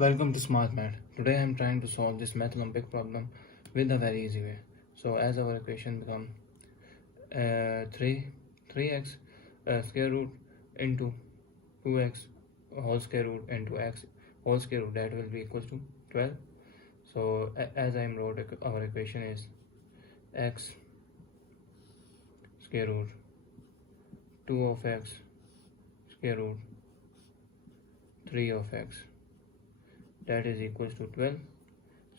Welcome to Smart Math. Today I am trying to solve this math Olympic problem with a very easy way. So as our equation become 3x square root into 2x whole square root into x whole square root, that will be equals to 12. So as I wrote, our equation is x square root 2 of x square root 3 of x, that is equals to 12.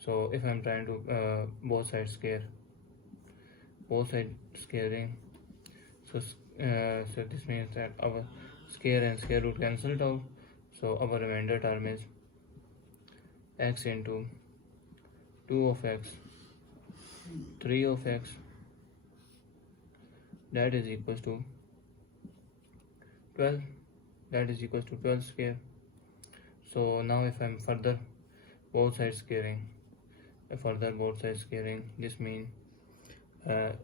So if I'm trying to both sides squaring, so this means that our square and square root cancelled out, so our remainder term is x into 2 of x 3 of x, that is equals to 12, that is equals to 12 square. So now if I'm further both sides squaring, this means that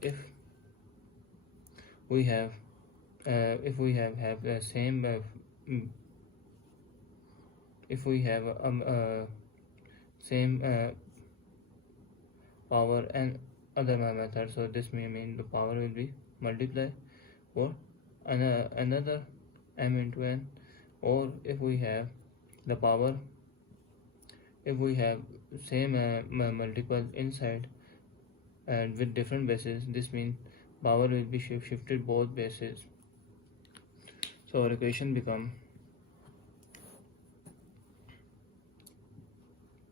if we have the same power and other method, so this may mean the power will be multiplied or another m into n, or if we have the power, if we have same multiple inside and with different bases, this means power will be shifted both bases. So our equation become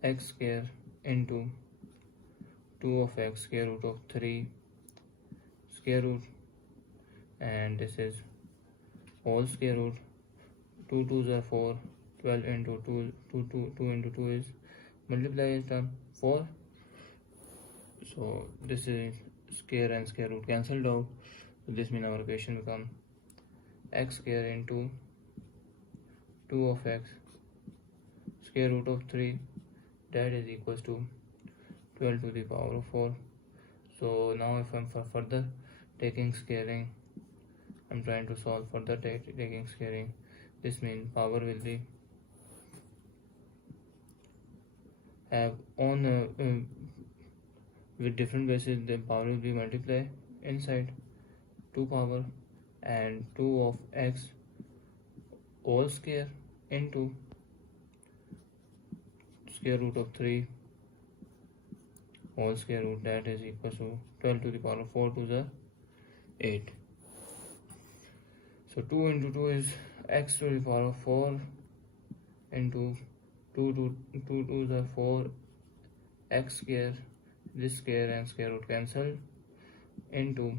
x square into 2 of x square root of 3 square root, and this is whole square root. 2 2s are 4, 12 into 2 into 2 is multiply is term 4. So this is square and square root cancelled out, so this means our equation become x square into 2 of x square root of 3, that is equals to 12 to the power of 4. So now if I'm further taking squaring, I'm trying to solve further taking squaring, this means power will be have on with different bases, the power will be multiplied inside 2 power and 2 of x whole square into square root of 3 whole square root, that is equal to 12 to the power of 4 to the 8. So 2 into 2 is x to the power of 4 into 2 to the 4 x square, this square and square root cancel, into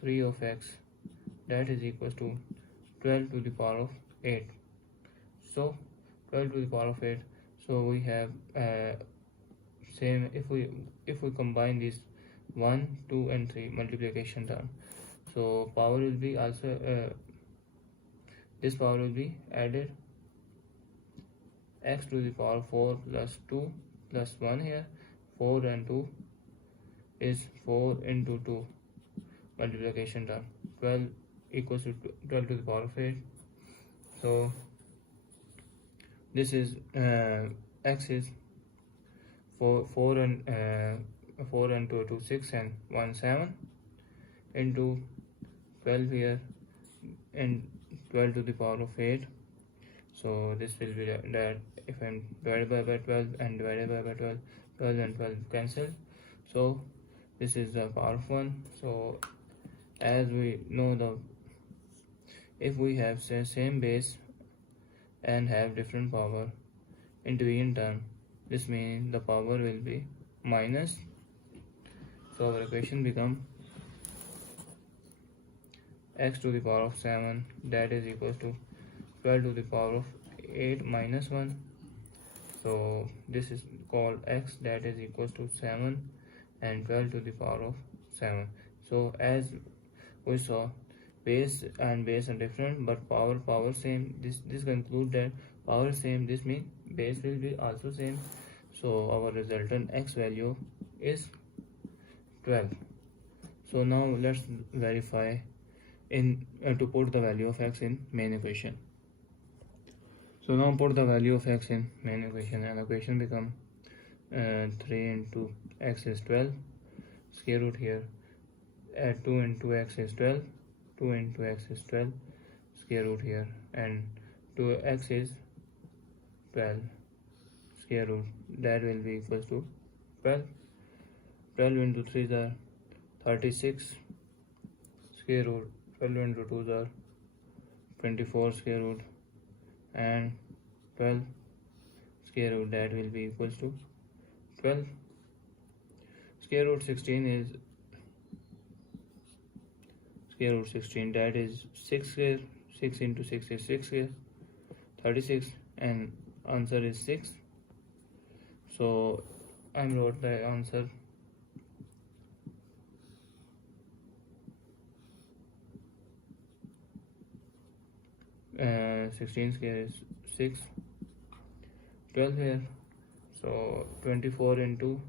3 of x, that is equals to 12 to the power of 8. So 12 to the power of 8, so we have same, if we combine these 1 2 and 3 multiplication term, so power will be also this power will be added, x to the power 4 plus 2 plus 1 here, 4 and 2 is 4 into 2 multiplication term, 12 equals to 12 to the power of 8. So this is x is 4 and 2 6 and 1 7 into 12 here and 12 to the power of 8. So this will be that if I'm divided by 12 and divided by 12, 12 and 12 cancel, so this is the power of 1. So as we know, if we have same base and have different power in division term, this means the power will be minus. So our equation become x to the power of 7, that is equals to 12 to the power of 8 minus 1. So this is called x, that is equals to 7 and 12 to the power of 7. So as we saw, base are different but power same. This conclude that power same, this means base will be also same. So our resultant x value is 12. So now let's verify in to put the value of x in main equation. So now put the value of x in main equation, and equation become 3 into x is 12, square root here, add 2 into x is 12, 2 into x is 12, square root here, and 2x is 12, square root, that will be equals to 12. 12 into 3 is 36, square root, 12 into 2 is 24, square root, and 12 square root, that will be equals to 12. Square root 16 is square root 16, that is 6 square, 6 into 6 is 6 square, 36, and answer is 6. So I wrote the answer. Uh, 16 square is 6, 12 here, so 24 into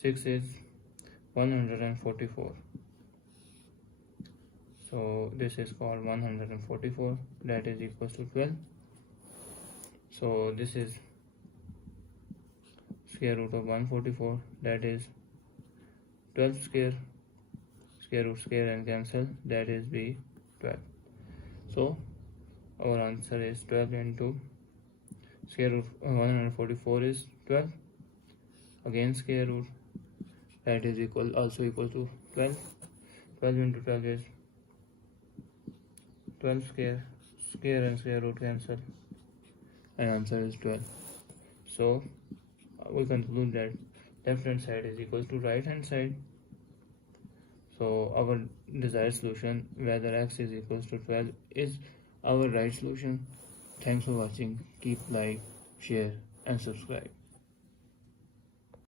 6 is 144, so this is called 144, that is equals to 12. So this is square root of 144, that is 12 square, square root square and cancel, that is be 12. So our answer is 12 into square root 144 is 12, again square root, that is also equal to 12. 12 into 12 is 12 square, square and square root cancel, and answer is 12. So we conclude that left hand side is equal to right hand side. So our desired solution, whether x is equals to 12, is our right solution. Thanks for watching. Keep like, share and subscribe.